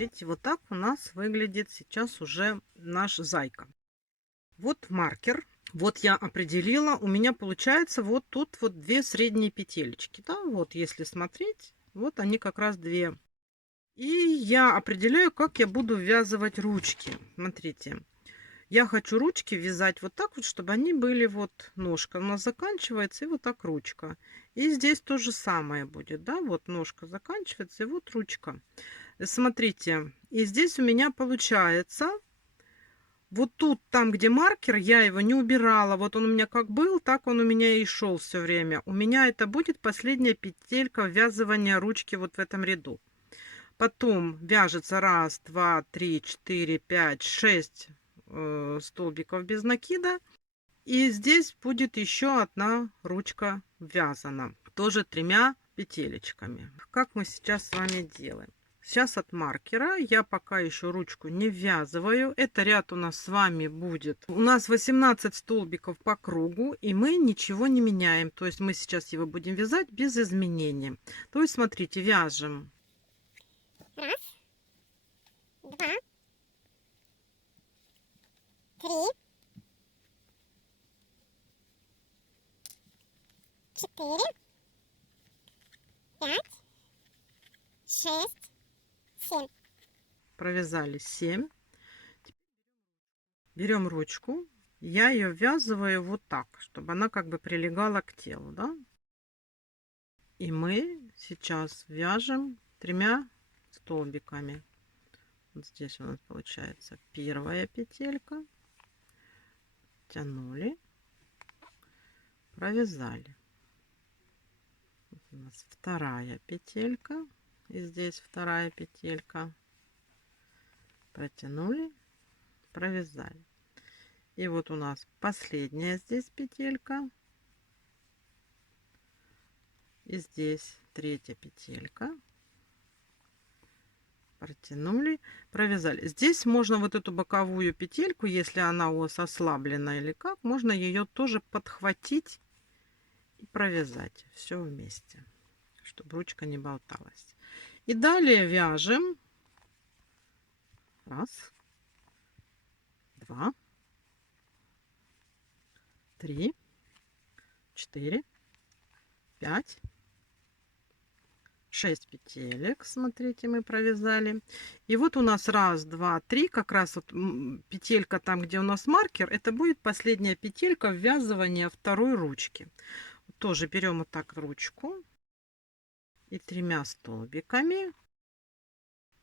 Смотрите, вот так у нас выглядит сейчас уже наш зайка. Вот маркер. Вот я определила. У меня получается вот тут вот две средние петелечки. Да, вот если смотреть, вот они как раз две. И я определяю, как я буду ввязывать ручки. Смотрите. Я хочу ручки вязать вот так вот, чтобы они были вот ножка у нас заканчивается и вот так ручка. И здесь то же самое будет, да, вот ножка заканчивается и вот ручка. Смотрите, и здесь у меня получается вот тут, там, где маркер, я его не убирала. Вот он у меня как был, так он у меня и шел все время. У меня это будет последняя петелька ввязывания ручки вот в этом ряду. Потом вяжется раз, два, три, четыре, пять, шесть столбиков без накида. И здесь будет еще одна ручка ввязана. Тоже тремя петелечками. Как мы сейчас с вами делаем? Сейчас от маркера я пока еще ручку не ввязываю. Это ряд у нас с вами будет. У нас 18 столбиков по кругу, и мы ничего не меняем. То есть мы сейчас его будем вязать без изменений. То есть смотрите, вяжем. Раз, два, три, четыре, пять, шесть, семь. Провязали 7. Берем ручку. Я ее ввязываю вот так, чтобы она как бы прилегала к телу, да? И мы сейчас вяжем тремя столбиками. Вот здесь у нас получается первая петелька. Тянули, провязали. Вот у нас вторая петелька. И здесь вторая петелька. Протянули, провязали. И вот у нас последняя здесь петелька. И здесь третья петелька. Протянули, провязали. Здесь можно вот эту боковую петельку, если она у вас ослаблена или как, можно ее тоже подхватить и провязать все вместе, чтобы ручка не болталась. И далее вяжем. Раз, два, три, четыре, пять, 6 петелек. Смотрите, мы провязали. И вот у нас раз, два, три. Как раз вот петелька там, где у нас маркер, это будет последняя петелька ввязывания второй ручки. Тоже берем вот так ручку и тремя столбиками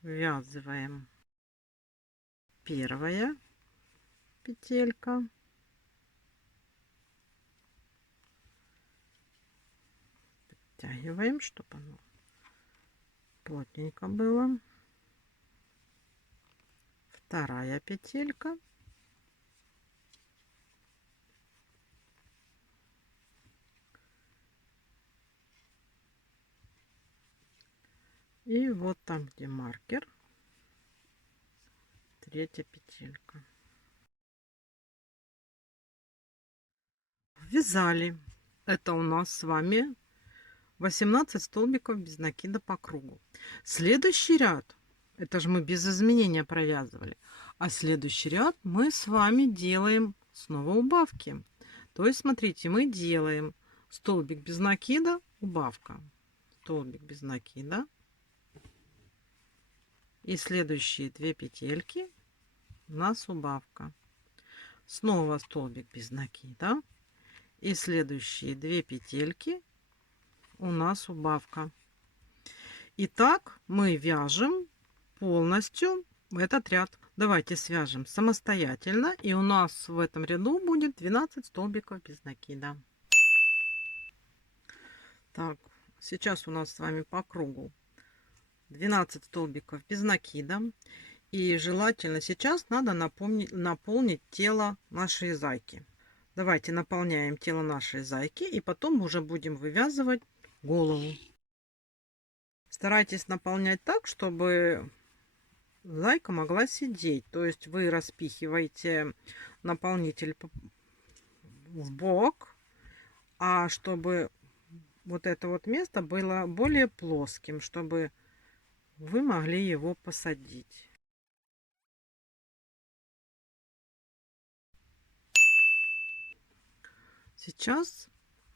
ввязываем первая петелька. Подтягиваем, чтобы оно плотненько было. Вторая петелька. И вот там, где маркер, третья петелька. Вязали. Это у нас с вами 18 столбиков без накида по кругу. Следующий ряд, это же мы без изменения провязывали, а следующий ряд мы с вами делаем снова убавки. То есть, смотрите, мы делаем столбик без накида, убавка, столбик без накида, и следующие 2 петельки у нас убавка. Снова столбик без накида, и следующие 2 петельки у нас убавка. И так мы вяжем полностью этот ряд. Давайте свяжем самостоятельно, и у нас в этом ряду будет 12 столбиков без накида. Так, сейчас у нас с вами по кругу 12 столбиков без накида. И желательно сейчас надо наполнить тело нашей зайки. Давайте наполняем тело нашей зайки, и потом уже будем вывязывать голову. Старайтесь наполнять так, чтобы зайка могла сидеть. То есть вы распихиваете наполнитель в бок, а чтобы вот это вот место было более плоским, чтобы вы могли его посадить. Сейчас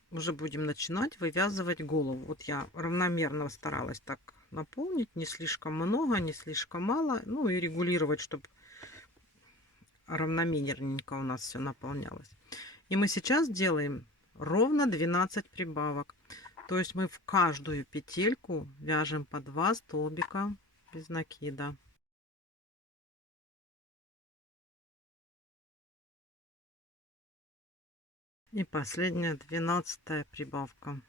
уже будем начинать вывязывать голову. Вот я равномерно старалась так наполнить, не слишком много, не слишком мало, ну и регулировать, чтобы равномерненько у нас все наполнялось. И мы сейчас делаем ровно 12 прибавок. То есть мы в каждую петельку вяжем по 2 столбика без накида. И последняя 12-я прибавка.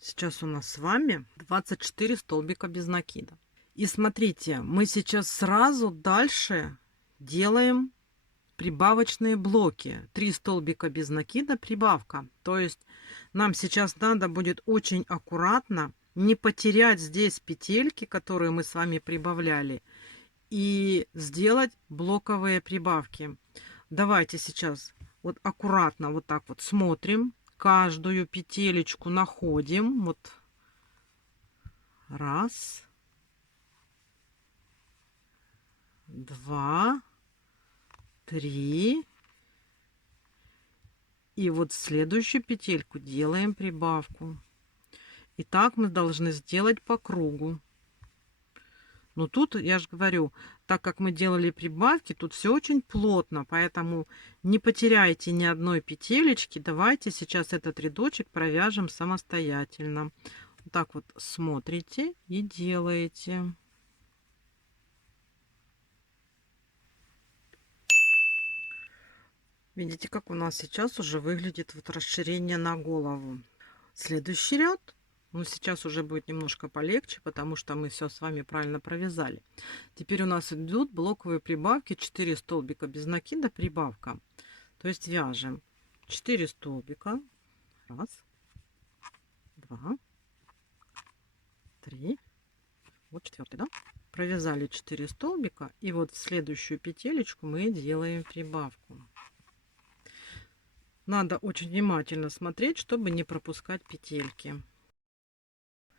Сейчас у нас с вами 24 столбика без накида. И смотрите, мы сейчас сразу дальше делаем прибавочные блоки. 3 столбика без накида, прибавка. То есть нам сейчас надо будет очень аккуратно не потерять здесь петельки, которые мы с вами прибавляли, и сделать блоковые прибавки. Давайте сейчас вот аккуратно вот так вот смотрим, каждую петелечку находим. Вот раз, два, три. И вот в следующую петельку делаем прибавку. И так мы должны сделать по кругу. Но тут, я же говорю, так как мы делали прибавки, тут все очень плотно, поэтому не потеряйте ни одной петелечки. Давайте сейчас этот рядочек провяжем самостоятельно. Вот так вот смотрите и делаете. Видите, как у нас сейчас уже выглядит вот расширение на голову. Следующий ряд. Ну, сейчас уже будет немножко полегче, потому что мы все с вами правильно провязали. Теперь у нас идут блоковые прибавки, 4 столбика без накида, прибавка. То есть вяжем 4 столбика. Раз, два, три. Вот четвертый, да? Провязали 4 столбика. И вот в следующую петелечку мы делаем прибавку. Надо очень внимательно смотреть, чтобы не пропускать петельки.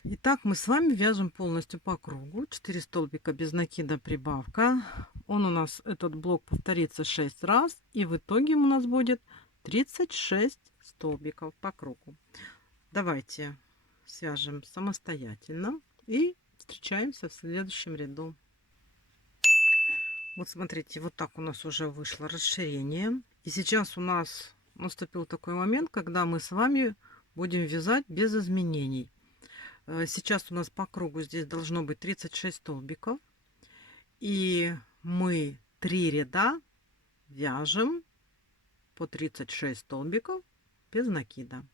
Итак, мы с вами вяжем полностью по кругу. 4 столбика без накида, прибавка. Он у нас, этот блок, повторится 6 раз. И в итоге у нас будет 36 столбиков по кругу. Давайте свяжем самостоятельно и встречаемся в следующем ряду. Вот смотрите, вот так у нас уже вышло расширение. И сейчас у нас наступил такой момент, когда мы с вами будем вязать без изменений. Сейчас у нас по кругу здесь должно быть 36 столбиков. И мы 3 ряда вяжем по 36 столбиков без накида.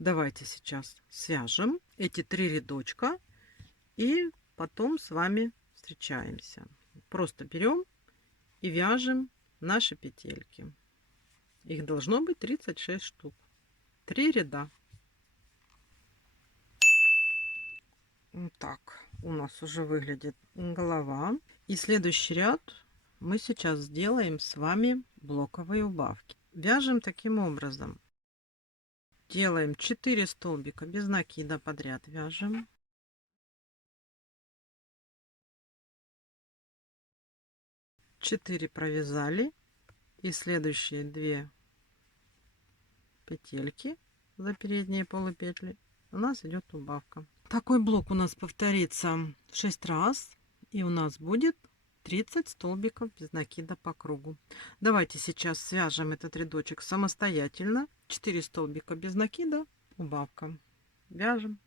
Давайте сейчас свяжем эти 3 рядочка и потом с вами встречаемся. Просто берем и вяжем наши петельки. Их должно быть 36 штук. 3 ряда. Вот так у нас уже выглядит голова. И следующий ряд мы сейчас сделаем с вами блоковые убавки. Вяжем таким образом. Делаем 4 столбика без накида подряд. Вяжем. 4 провязали. И следующие 2 петельки за передние полупетли у нас идет убавка. Такой блок у нас повторится 6 раз, и у нас будет 30 столбиков без накида по кругу. Давайте сейчас свяжем этот рядочек самостоятельно. 4 столбика без накида, убавка. Вяжем.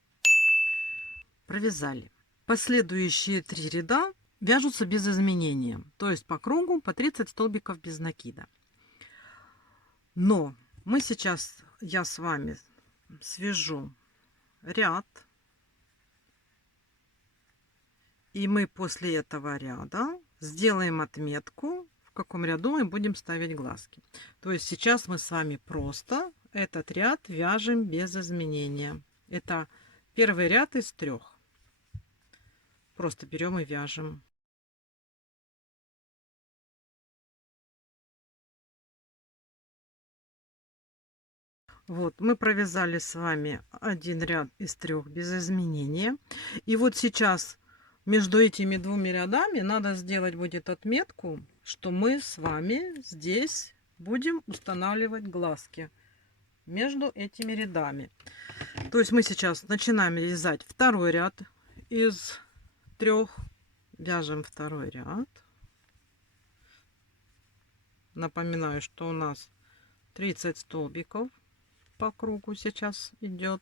Провязали. Последующие 3 ряда вяжутся без изменения, то есть по кругу по 30 столбиков без накида. Но мы сейчас, я с вами свяжу ряд. И мы после этого ряда сделаем отметку, в каком ряду мы будем ставить глазки. То есть сейчас мы с вами просто этот ряд вяжем без изменения. Это первый ряд из 3. Просто берем и вяжем. Вот, мы провязали с вами один ряд из 3 без изменения. И вот сейчас между этими двумя рядами надо сделать будет отметку, что мы с вами здесь будем устанавливать глазки между этими рядами. То есть мы сейчас начинаем вязать второй ряд из 3. Вяжем второй ряд. Напоминаю, что у нас 30 столбиков по кругу сейчас идет.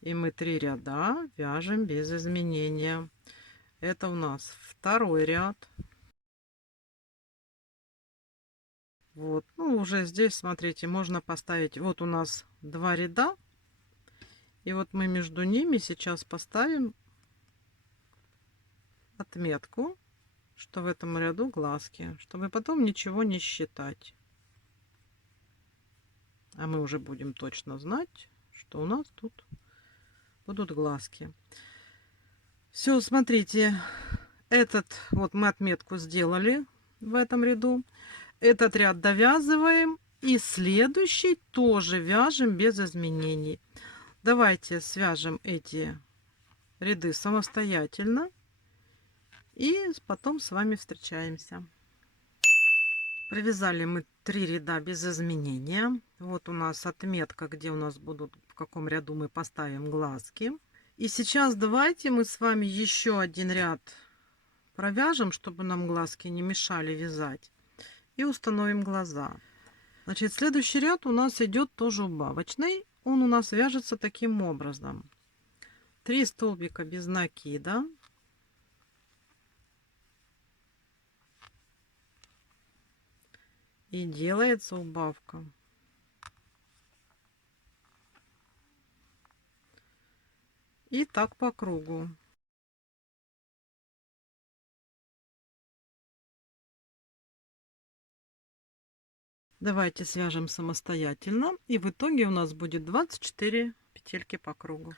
И мы 3 ряда вяжем без изменения. Это у нас второй ряд. Вот, ну уже здесь, смотрите, можно поставить, вот у нас 2 ряда. И вот мы между ними сейчас поставим отметку, что в этом ряду глазки, чтобы потом ничего не считать. А мы уже будем точно знать, что у нас тут будут глазки. Все, смотрите, этот вот мы отметку сделали в этом ряду. Этот ряд довязываем. И следующий тоже вяжем без изменений. Давайте свяжем эти ряды самостоятельно. И потом с вами встречаемся. Провязали мы 3 ряда без изменения. Вот у нас отметка, где у нас будут, в каком ряду мы поставим глазки. И сейчас давайте мы с вами еще один ряд провяжем, чтобы нам глазки не мешали вязать. И установим глаза. Значит, следующий ряд у нас идет тоже убавочный. Он у нас вяжется таким образом. 3 столбика без накида. И делается убавка. И так по кругу. Давайте свяжем самостоятельно. И в итоге у нас будет 24 петельки по кругу.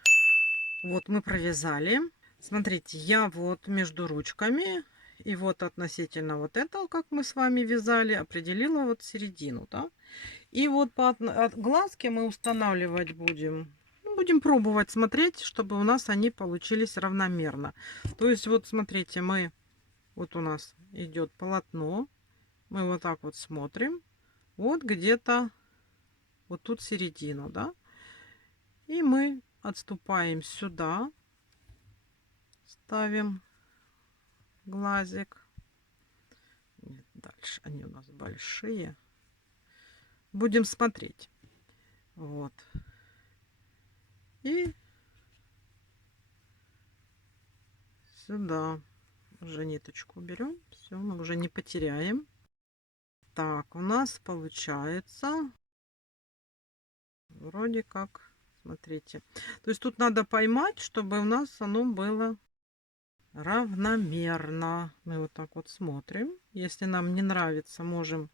Вот мы провязали. Смотрите, я вот между ручками и вот относительно вот этого, как мы с вами вязали, определила вот середину, да? И вот по глазке мы устанавливать будем. Будем пробовать смотреть, чтобы у нас они получились равномерно. То есть вот смотрите, мы вот у нас идет полотно. Мы вот так вот смотрим. Вот где-то вот тут середину, да? И мы отступаем сюда. Ставим глазик. Нет, дальше они у нас большие. Будем смотреть. Вот. И сюда уже ниточку берем. Все, мы уже не потеряем. Так, у нас получается вроде как, смотрите. То есть тут надо поймать, чтобы у нас оно было равномерно. Мы вот так вот смотрим. Если нам не нравится, можем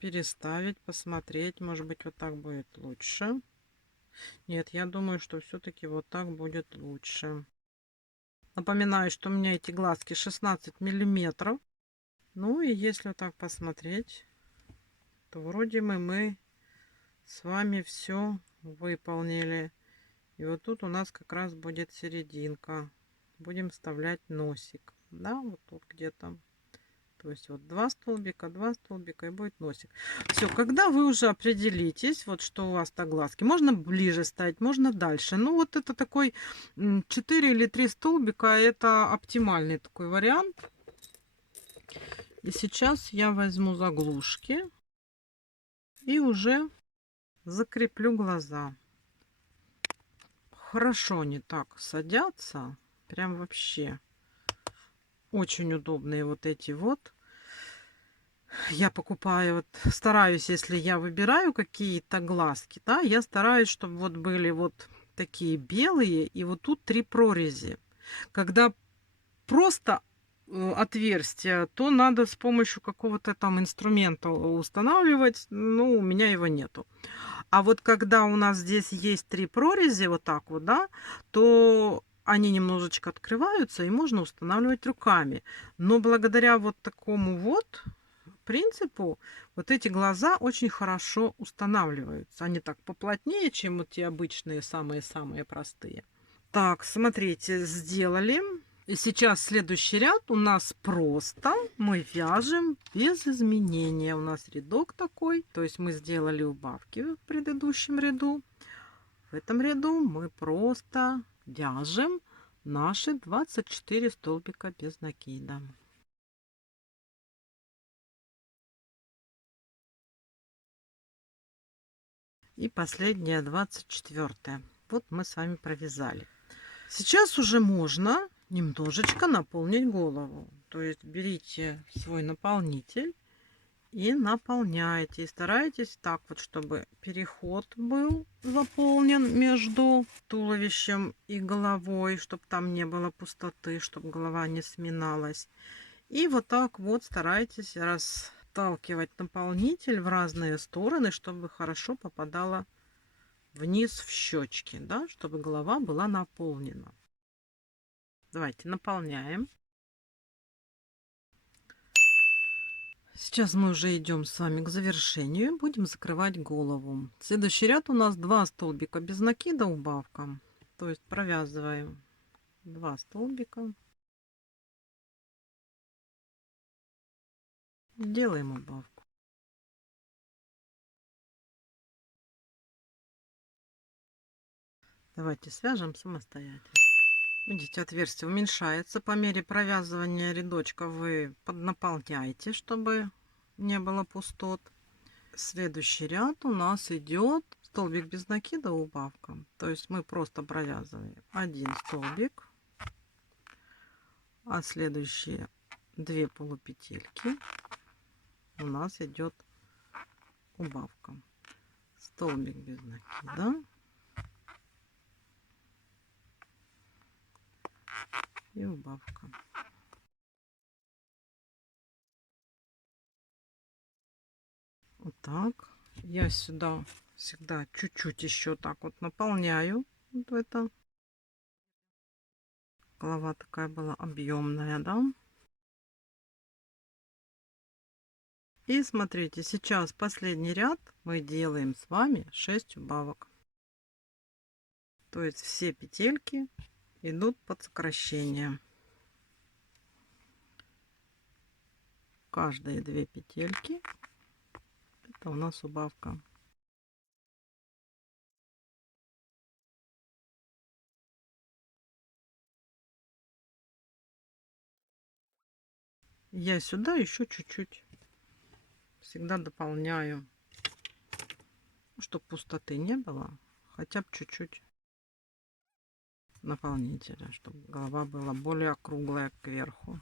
переставить, посмотреть. Может быть, вот так будет лучше. Нет, я думаю, что все-таки вот так будет лучше. Напоминаю, что у меня эти глазки 16 миллиметров. Ну и если вот так посмотреть, то вроде мы с вами все выполнили. И вот тут у нас как раз будет серединка. Будем вставлять носик. Да, вот тут где-то. То есть вот 2 столбика и будет носик. Все, когда вы уже определитесь, вот что у вас так глазки, можно ближе ставить, можно дальше. Ну вот это такой 4 или 3 столбика, это оптимальный такой вариант. И сейчас я возьму заглушки и уже закреплю глаза. Хорошо они так садятся, прям вообще очень удобные вот эти вот. Я покупаю, вот стараюсь, если я выбираю какие-то глазки, да, я стараюсь, чтобы вот были вот такие белые, и вот тут 3 прорези. Когда просто отверстие, то надо с помощью какого-то там инструмента устанавливать, но у меня его нету. А вот когда у нас здесь есть 3 прорези, вот так вот, да, то они немножечко открываются и можно устанавливать руками. Но благодаря вот такому вот принципу вот эти глаза очень хорошо устанавливаются. Они так поплотнее, чем вот те обычные, самые-самые простые. Так, смотрите, сделали. И сейчас следующий ряд у нас просто мы вяжем без изменения. У нас рядок такой, то есть мы сделали убавки в предыдущем ряду. В этом ряду мы просто вяжем наши 24 столбика без накида. И последняя 24. Вот мы с вами провязали. Сейчас уже можно немножечко наполнить голову. То есть берите свой наполнитель и наполняйте. И старайтесь так вот, чтобы переход был заполнен между туловищем и головой, чтобы там не было пустоты, чтобы голова не сминалась. И вот так вот старайтесь расталкивать наполнитель в разные стороны, чтобы хорошо попадало вниз в щечки, да, чтобы голова была наполнена. Давайте наполняем. Сейчас мы уже идем с вами к завершению. Будем закрывать голову. Следующий ряд у нас 2 столбика без накида, убавка. То есть провязываем 2 столбика. Делаем убавку. Давайте свяжем самостоятельно. Видите, отверстие уменьшается. По мере провязывания рядочка вы поднаполняете, чтобы не было пустот. Следующий ряд у нас идет столбик без накида, убавка. То есть мы просто провязываем 1 столбик, а следующие 2 полупетельки у нас идет убавка. Столбик без накида и убавка. Вот так. Я сюда всегда чуть-чуть еще так вот наполняю. Вот это. Голова такая была объемная, да? И смотрите, сейчас последний ряд мы делаем с вами 6 убавок. То есть все петельки идут под сокращение. Каждые 2 петельки это у нас убавка. Я сюда еще чуть-чуть всегда дополняю, чтобы пустоты не было, хотя бы чуть-чуть наполнителя, чтобы голова была более округлая кверху.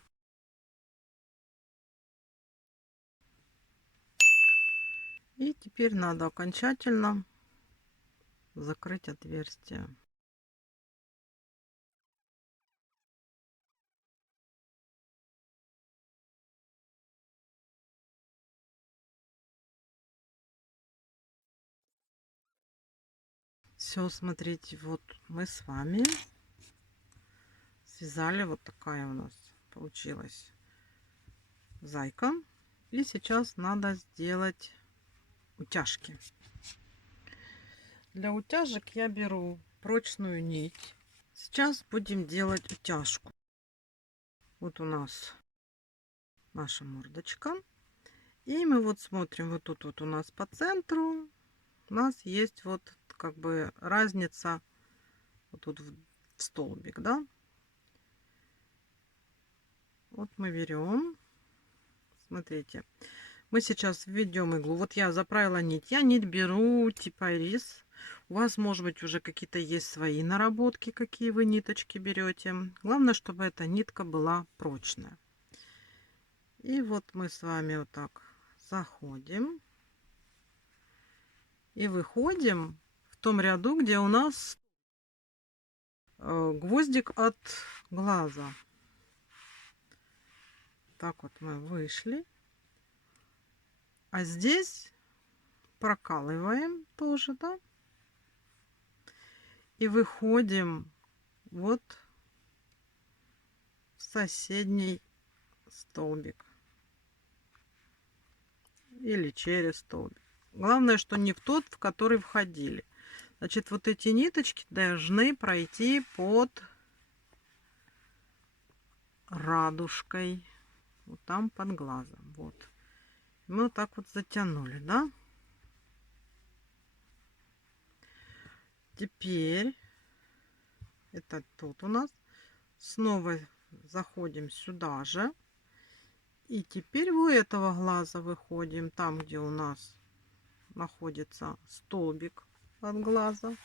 И теперь надо окончательно закрыть отверстие. Все, смотрите, вот мы с вами связали, вот такая у нас получилась зайка. И сейчас надо сделать утяжки. Для утяжек я беру прочную нить. Сейчас будем делать утяжку. Вот у нас наша мордочка. И мы вот смотрим, вот тут вот у нас по центру у нас есть вот как бы разница вот тут в столбик, да. Вот мы берем, смотрите, мы сейчас введем иглу. Вот я заправила нить. Я нить беру типа ирис. У вас, может быть, уже какие-то есть свои наработки, какие вы ниточки берете. Главное, чтобы эта нитка была прочная. И вот мы с вами вот так заходим. И выходим в том ряду, где у нас гвоздик от глаза. Так вот мы вышли. А здесь прокалываем тоже, да? И выходим вот в соседний столбик. или через столбик. Главное, что не в тот, в который входили. Значит, вот эти ниточки должны пройти под радужкой. Вот там под глазом. Вот. Мы вот так вот затянули, да? Теперь это тут у нас. Снова заходим сюда же. И теперь у этого глаза выходим там, где у нас находится столбик от глаза.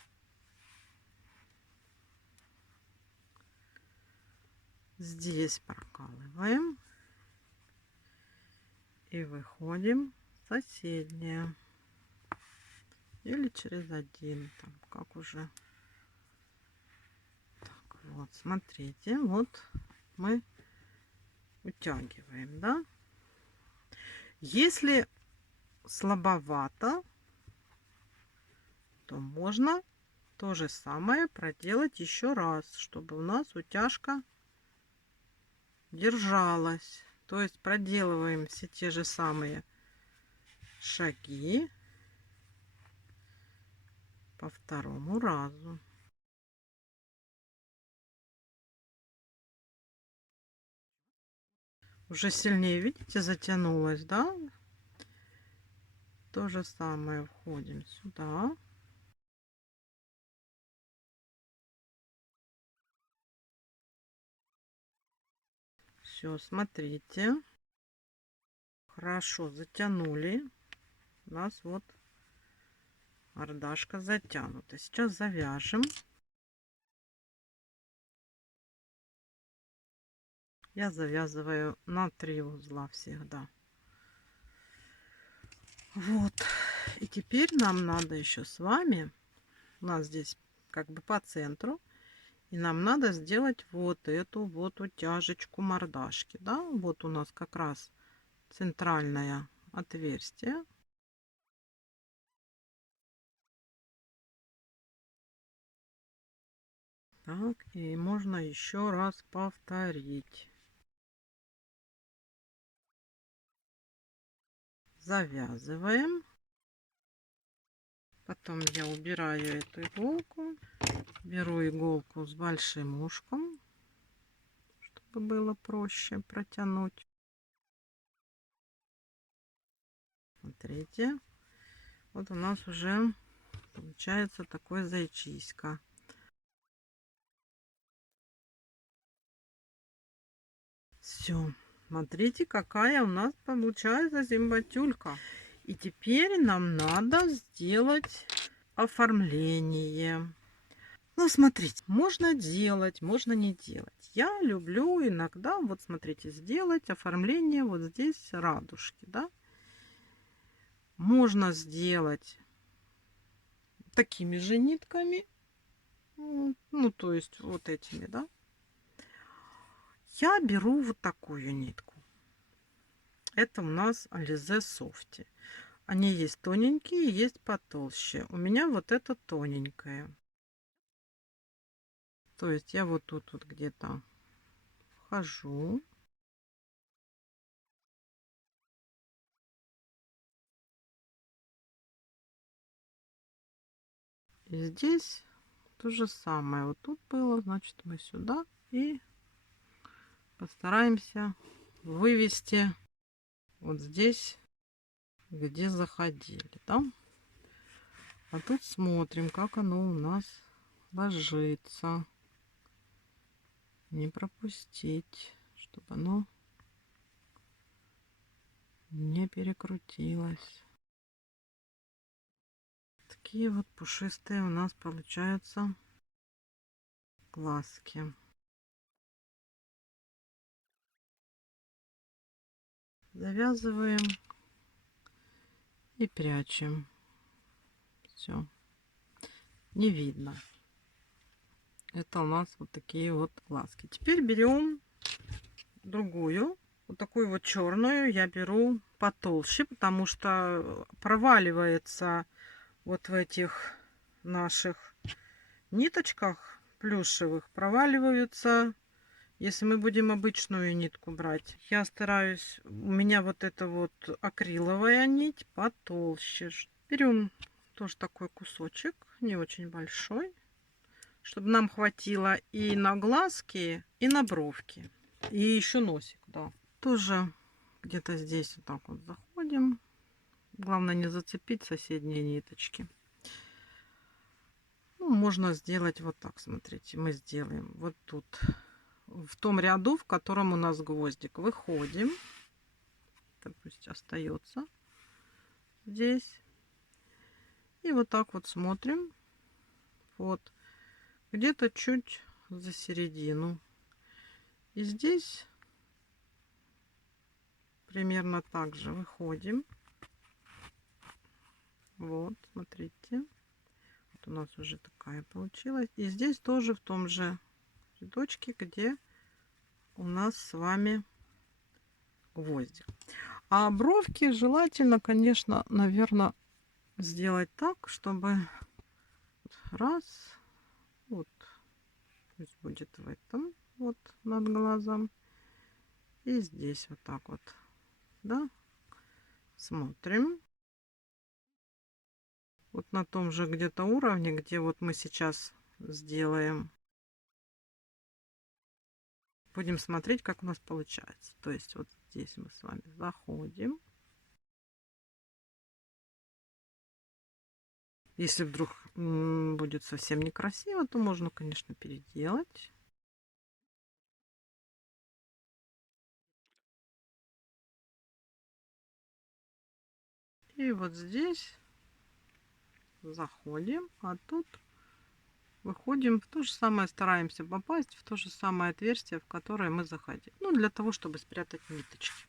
Здесь прокалываем. И выходим в соседнее. Или через один. Там, как уже. Так, вот, смотрите. Вот мы утягиваем, да? Если слабовато, то можно то же самое проделать еще раз, чтобы у нас утяжка держалась. То есть проделываем все те же самые шаги по второму разу. Уже сильнее, видите, затянулась, да? То же самое входим сюда. Все, смотрите. Хорошо затянули. У нас вот мордашка затянута. Сейчас завяжем. Я завязываю на 3 узла всегда. Вот. И теперь нам надо еще с вами, у нас здесь как бы по центру, и нам надо сделать вот эту вот утяжечку мордашки, да, вот у нас как раз центральное отверстие. Так, и можно еще раз повторить. Завязываем. Потом я убираю эту иголку. Беру иголку с большим ушком, чтобы было проще протянуть. Смотрите. Вот у нас уже получается такой зайчиська. Все. Смотрите, какая у нас получается зимбатюлька. И теперь нам надо сделать оформление. Ну, смотрите, можно делать, можно не делать. Я люблю иногда, вот смотрите, сделать оформление вот здесь радужки, да. Можно сделать такими же нитками, ну, то есть вот этими, да. Я беру вот такую нитку. Это у нас Alize Softy. Они есть тоненькие, есть потолще. У меня вот это тоненькая. То есть я вот тут вот где-то вхожу. И здесь то же самое. Вот тут было, значит, мы сюда и постараемся вывести вот здесь, где заходили, да? А тут смотрим, как оно у нас ложится. Не пропустить, чтобы оно не перекрутилось. Такие вот пушистые у нас получаются глазки. Завязываем и прячем. Все. Не видно. Это у нас вот такие вот глазки. Теперь берем другую, вот такую вот черную. Я беру потолще, потому что проваливается вот в этих наших ниточках плюшевых, проваливаются Если мы будем обычную нитку брать, я стараюсь, у меня вот эта вот акриловая нить потолще. Берем тоже такой кусочек, не очень большой, чтобы нам хватило и на глазки, и на бровки. И еще носик, да. Тоже где-то здесь вот так вот заходим. Главное не зацепить соседние ниточки. Ну, можно сделать вот так, смотрите, мы сделаем вот тут, в том ряду, в котором у нас гвоздик. Выходим, это пусть остается здесь. И вот так вот смотрим, вот, где-то чуть за середину. И здесь примерно так же выходим. Вот, смотрите. Вот у нас уже такая получилась. И здесь тоже в том же рядочке, где у нас с вами гвоздик. А бровки желательно, конечно, наверное, сделать так, чтобы раз, вот, пусть будет в этом, вот над глазом. И здесь вот так вот, да, смотрим. Вот на том же где-то уровне, где вот мы сейчас сделаем. Будем смотреть, как у нас получается. То есть вот здесь мы с вами заходим. Если вдруг будет совсем некрасиво, то можно, конечно, переделать. И вот здесь заходим, а тут выходим в то же самое, стараемся попасть в то же самое отверстие, в которое мы заходим. Ну, для того, чтобы спрятать ниточки.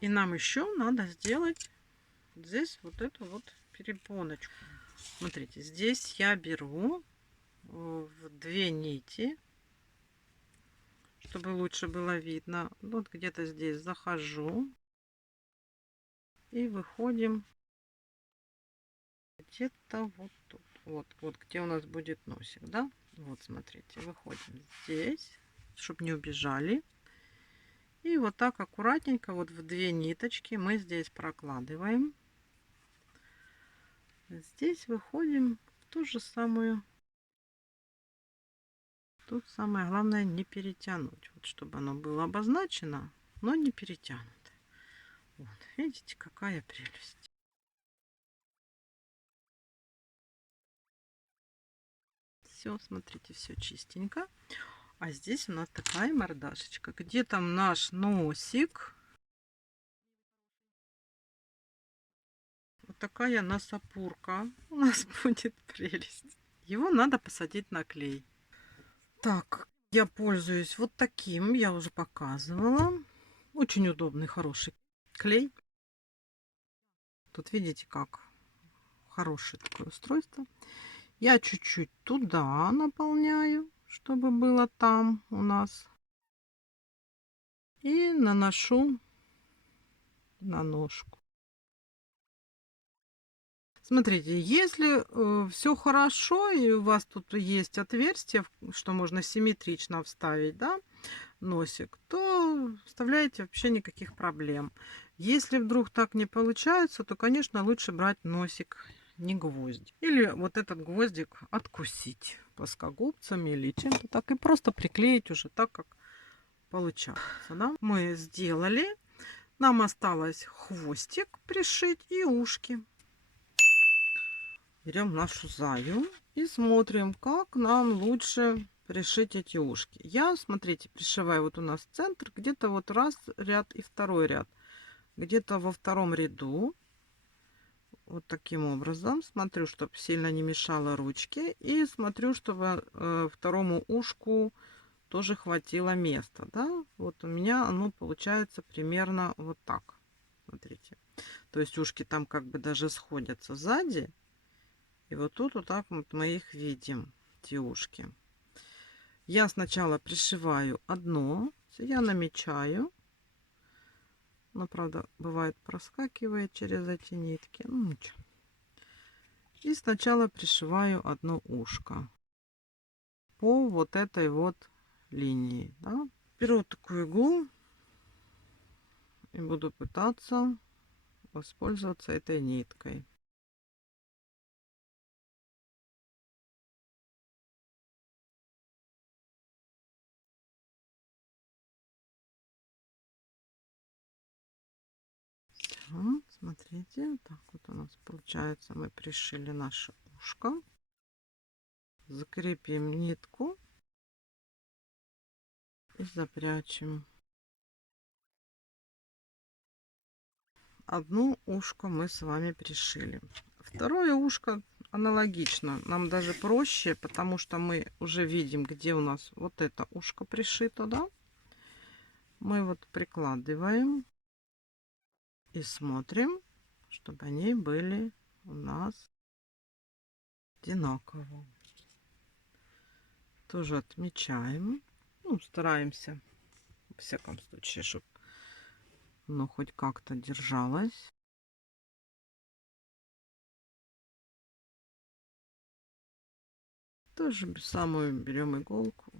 И нам еще надо сделать здесь вот эту вот перепоночку. Смотрите, здесь я беру в 2 нити, чтобы лучше было видно. Вот где-то здесь захожу и выходим где-то вот тут. Вот где у нас будет носик, да? Вот, смотрите, выходим здесь, чтобы не убежали. И вот так аккуратненько вот в 2 ниточки мы здесь прокладываем. Здесь выходим в ту же самую. Тут самое главное не перетянуть, вот чтобы оно было обозначено, но не перетянуто. Вот, видите, какая прелесть. Все, смотрите, все чистенько. А здесь у нас такая мордашечка. Где там наш носик? Вот такая носопурка у нас будет прелесть. Его надо посадить на клей. Так, я пользуюсь вот таким, я уже показывала. Очень удобный, хороший клей. Тут видите, как хорошее такое устройство. Я чуть-чуть туда наполняю, чтобы было там у нас. И наношу на ножку. Смотрите, если все хорошо и у вас тут есть отверстие, что можно симметрично вставить, да, носик, то вставляете, вообще никаких проблем. Если вдруг так не получается, то, конечно, лучше брать носик, не гвоздик. Или вот этот гвоздик откусить плоскогубцами или чем-то так и просто приклеить уже так, как получается. Да? Мы сделали. Нам осталось хвостик пришить и ушки. Берем нашу заю и смотрим, как нам лучше пришить эти ушки. Я, смотрите, пришиваю вот у нас центр, где-то вот раз ряд и второй ряд. Где-то во втором ряду. Вот таким образом. Смотрю, чтобы сильно не мешало ручке. И смотрю, чтобы второму ушку тоже хватило места. Да? Вот у меня оно получается примерно вот так. Смотрите. То есть ушки там как бы даже сходятся сзади. И вот тут вот так вот мы их видим, эти ушки. Я сначала пришиваю одно, я намечаю. Но, правда, бывает проскакивает через эти нитки. Ну, ничего. И сначала пришиваю одно ушко по вот этой вот линии. Да? Беру такую иглу и буду пытаться воспользоваться этой ниткой. Смотрите, так вот у нас получается, мы пришили наше ушко, закрепим нитку и запрячем. Одно ушко мы с вами пришили, второе ушко аналогично, нам даже проще, потому что мы уже видим, где у нас вот это ушко пришито, да? Мы вот прикладываем и смотрим, чтобы они были у нас одинаково. Тоже отмечаем. Ну, стараемся, во всяком случае, чтобы оно хоть как-то держалось. Тоже самую берем иголку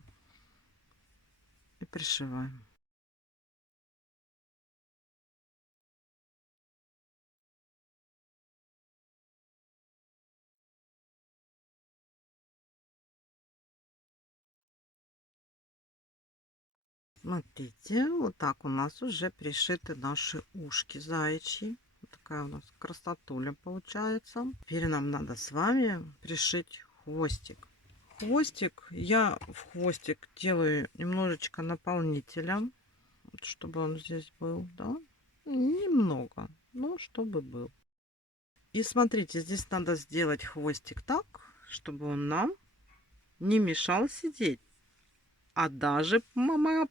и пришиваем. Смотрите, вот так у нас уже пришиты наши ушки заячьи. Вот такая у нас красотуля получается. Теперь нам надо с вами пришить хвостик. Хвостик, я в хвостик делаю немножечко наполнителя, вот чтобы он здесь был, да, немного, но чтобы был. И смотрите, здесь надо сделать хвостик так, чтобы он нам не мешал сидеть, а даже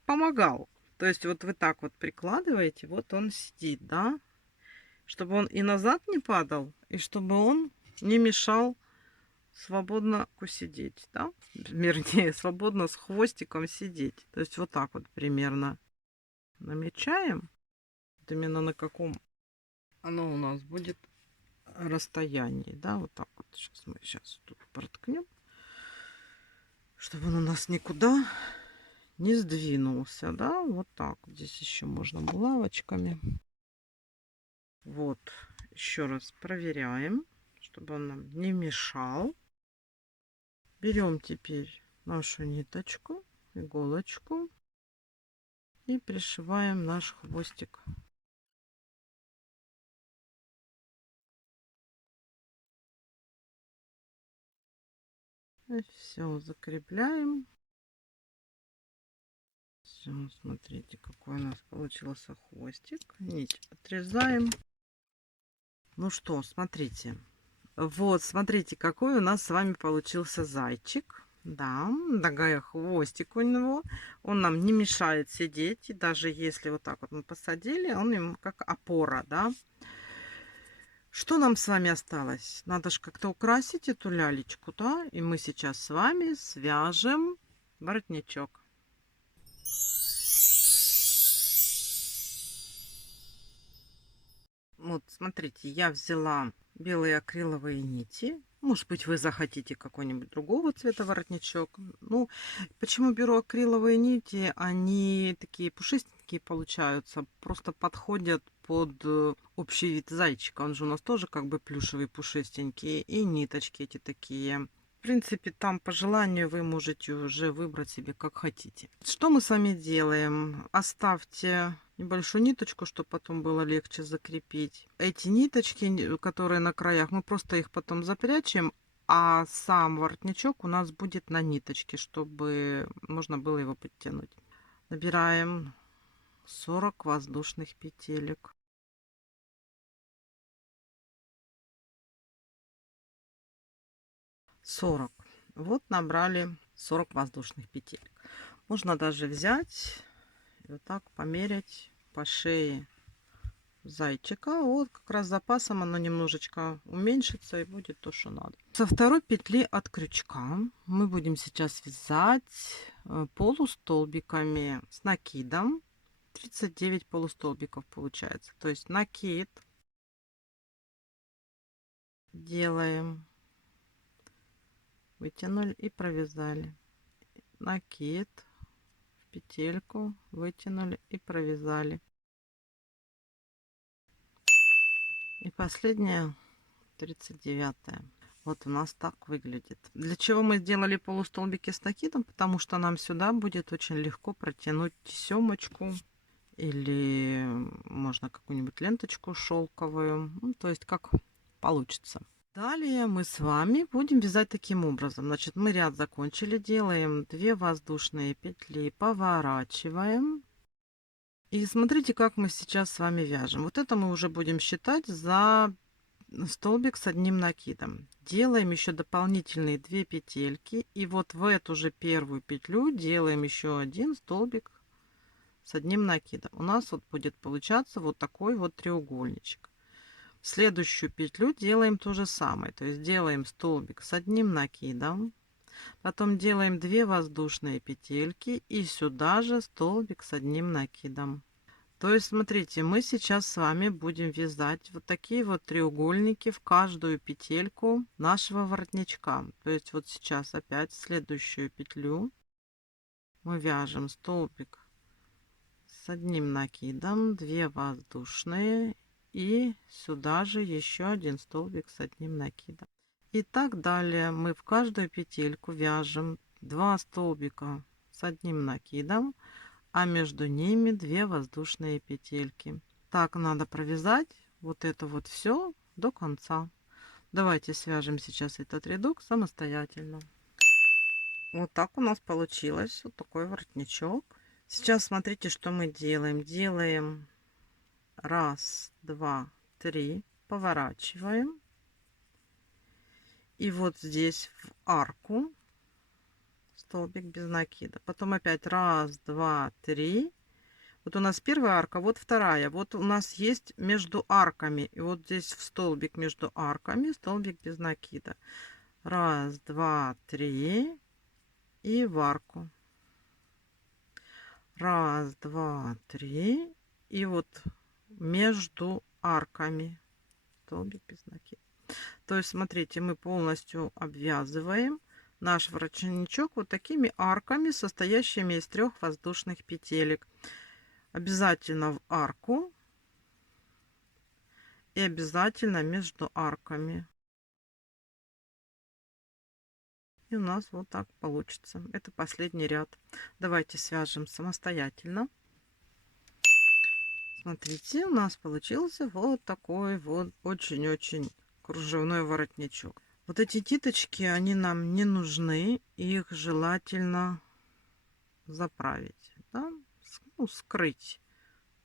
помогал. То есть вот вы так вот прикладываете, вот он сидит, да, чтобы он и назад не падал, и чтобы он не мешал свободно сидеть, да, вернее, свободно с хвостиком сидеть. То есть вот так вот примерно намечаем, вот именно на каком оно у нас будет расстоянии, да, вот так вот. Сейчас мы тут проткнем, чтобы он у нас никуда не сдвинулся, да, вот так. Здесь еще можно булавочками. Вот, еще раз проверяем, чтобы он нам не мешал. Берем теперь нашу ниточку, иголочку и пришиваем наш хвостик. Все, закрепляем. Все, смотрите, какой у нас получился хвостик. Нить отрезаем. Ну что, смотрите. Вот, смотрите, какой у нас с вами получился зайчик. Да, такой хвостик у него. Он нам не мешает сидеть. И даже если вот так вот мы посадили, он ему как опора, да. Что нам с вами осталось? Надо же как-то украсить эту лялечку, да? И мы сейчас с вами свяжем воротничок. Вот, смотрите, я взяла белые акриловые нити. Может быть, вы захотите какой-нибудь другого цвета воротничок. Ну, почему беру акриловые нити? Они такие пушистенькие получаются. Просто подходят под общий вид зайчика. Он же у нас тоже как бы плюшевый, пушистенький. И ниточки эти такие. В принципе, там по желанию вы можете уже выбрать себе как хотите. Что мы с вами делаем? Оставьте небольшую ниточку, чтобы потом было легче закрепить. Эти ниточки, которые на краях, мы просто их потом запрячем, а сам воротничок у нас будет на ниточке, чтобы можно было его подтянуть. Набираем 40 воздушных петелек. Вот набрали 40 воздушных петелек. Можно даже взять и вот так померять по шее зайчика. Вот как раз запасом оно немножечко уменьшится и будет то, что надо. Со второй петли от крючка мы будем сейчас вязать полустолбиками с накидом. 39 полустолбиков получается. То есть накид делаем вытянули и провязали. Накид в петельку, вытянули и провязали. И последняя, 39-я. Вот у нас так выглядит. Для чего мы сделали полустолбики с накидом? Потому что нам сюда будет очень легко протянуть тесемочку. Или можно какую-нибудь ленточку шелковую. Ну, то есть как получится. Далее мы с вами будем вязать таким образом. Значит, мы ряд закончили. Делаем 2 воздушные петли. Поворачиваем. И смотрите, как мы сейчас с вами вяжем. Вот это мы уже будем считать за столбик с одним накидом. Делаем еще дополнительные 2 петельки. И вот в эту же первую петлю делаем еще один столбик с одним накидом. У нас вот будет получаться вот такой вот треугольничек. В следующую петлю делаем то же самое. То есть делаем столбик с одним накидом. Потом делаем 2 воздушные петельки и сюда же столбик с одним накидом. То есть смотрите, мы сейчас с вами будем вязать вот такие вот треугольники в каждую петельку нашего воротничка. То есть вот сейчас опять в следующую петлю мы вяжем столбик с одним накидом, 2 воздушные и сюда же еще один столбик с одним накидом. И так далее мы в каждую петельку вяжем 2 столбика с одним накидом, а между ними 2 воздушные петельки. Так надо провязать вот это вот все до конца. Давайте свяжем сейчас этот рядок самостоятельно. Вот так у нас получилось вот такой воротничок. Сейчас смотрите, что мы делаем. Делаем 1, 2, 3, поворачиваем. И вот здесь в арку столбик без накида. Потом опять 1, 2, 3. Вот у нас первая арка, вот вторая. Вот у нас есть между арками. И вот здесь в столбик между арками столбик без накида. 1, 2, 3. И в арку. 1, 2, 3. И вот между арками столбик без накида. То есть смотрите, мы полностью обвязываем наш воротничок вот такими арками, состоящими из 3 воздушных петелек. Обязательно в арку и обязательно между арками. И у нас вот так получится. Это последний ряд. Давайте свяжем самостоятельно. Смотрите, у нас получился вот такой вот очень-очень кружевной воротничок. Вот эти титочки, они нам не нужны. Их желательно заправить, да? Ну, скрыть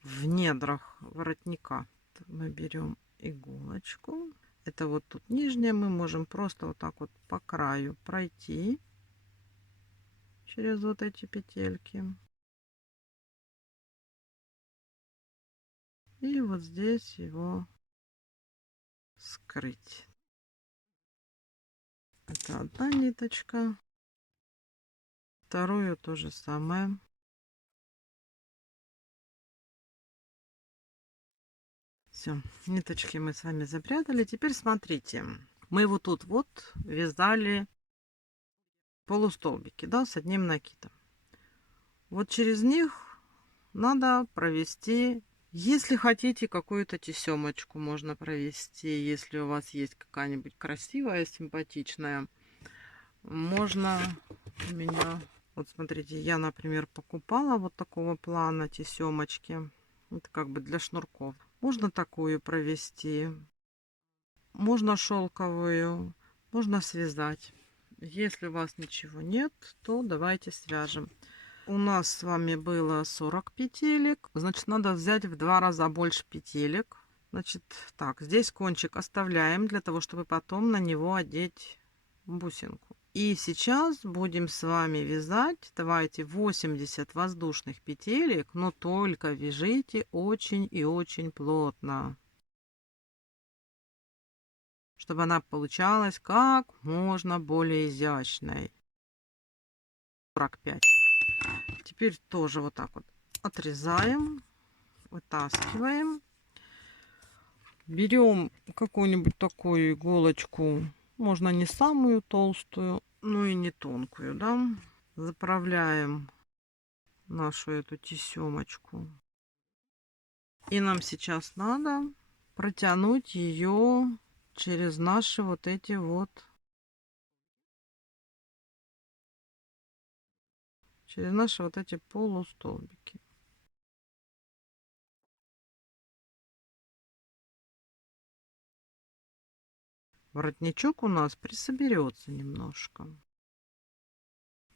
в недрах воротника. Мы берем иголочку. Это вот тут нижняя. Мы можем просто вот так вот по краю пройти через вот эти петельки. И вот здесь его скрыть. Это одна ниточка. Вторую то же самое. Все, ниточки мы с вами запрятали. Теперь смотрите, мы вот тут вот вязали полустолбики, да, с одним накидом. Вот через них надо провести, если хотите, какую-то тесемочку можно провести, если у вас есть какая-нибудь красивая, симпатичная. Можно у меня, вот смотрите, я, например, покупала вот такого плана тесемочки. Это как бы для шнурков. Можно такую провести, можно шелковую, можно связать. Если у вас ничего нет, то давайте свяжем. У нас с вами было 40 петелек, значит, надо взять в 2 раза больше петелек. Значит, так, здесь кончик оставляем для того, чтобы потом на него одеть бусинку. И сейчас будем с вами вязать, давайте 80 воздушных петелек, но только вяжите очень и очень плотно, чтобы она получалась как можно более изящной. 45. Теперь тоже вот так вот отрезаем, вытаскиваем. Берем какую-нибудь такую иголочку, можно не самую толстую, ну и не тонкую, да. Заправляем нашу эту тесемочку. И нам сейчас надо протянуть ее через наши вот эти вот, через наши вот эти полустолбики. Воротничок у нас присоберется немножко.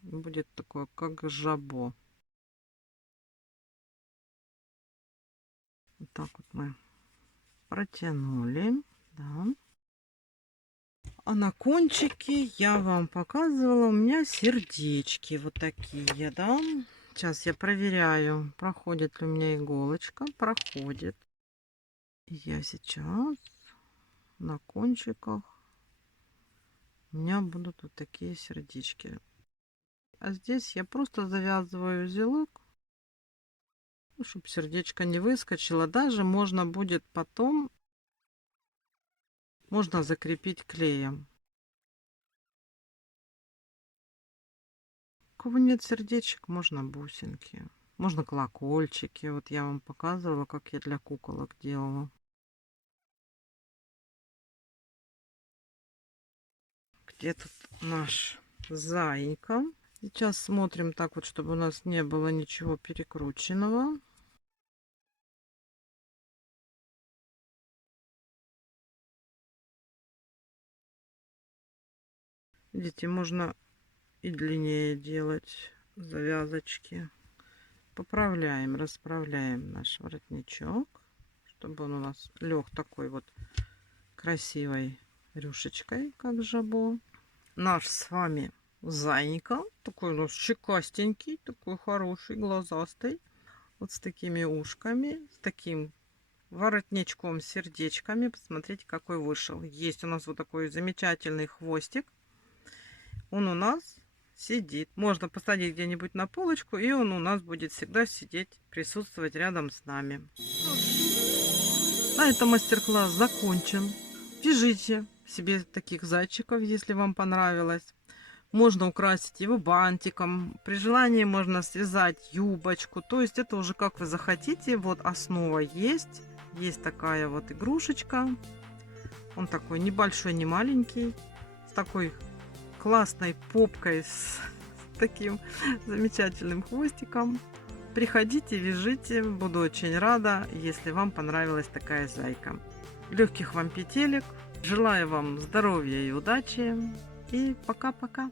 Будет такое, как жабо. Вот так вот мы протянули. Да. А на кончике я вам показывала, у меня сердечки вот такие, да. Сейчас я проверяю, проходит ли у меня иголочка. Проходит. Я сейчас на кончиках у меня будут вот такие сердечки. А здесь я просто завязываю узелок, чтобы сердечко не выскочило. Даже можно будет потом, можно закрепить клеем. У кого нет сердечек, можно бусинки, можно колокольчики. Вот я вам показывала, как я для куколок делала. Где тут наш зайка? Сейчас смотрим так вот, чтобы у нас не было ничего перекрученного. Видите, можно и длиннее делать завязочки. Поправляем, расправляем наш воротничок, чтобы он у нас лег такой вот красивой рюшечкой, как жабо. Наш с вами зайка, такой у нас щекастенький, такой хороший, глазастый, вот с такими ушками, с таким воротничком, сердечками. Посмотрите, какой вышел. Есть у нас вот такой замечательный хвостик. Он у нас сидит. Можно посадить где-нибудь на полочку, и он у нас будет всегда сидеть, присутствовать рядом с нами. На этом мастер-класс закончен. Вяжите себе таких зайчиков, если вам понравилось. Можно украсить его бантиком. При желании можно связать юбочку. То есть это уже как вы захотите. Вот основа есть. Есть такая вот игрушечка. Он такой небольшой, не маленький. С такой классной попкой, с таким замечательным хвостиком. Приходите, вяжите. Буду очень рада, если вам понравилась такая зайка. Легких вам петелек. Желаю вам здоровья и удачи. И пока-пока.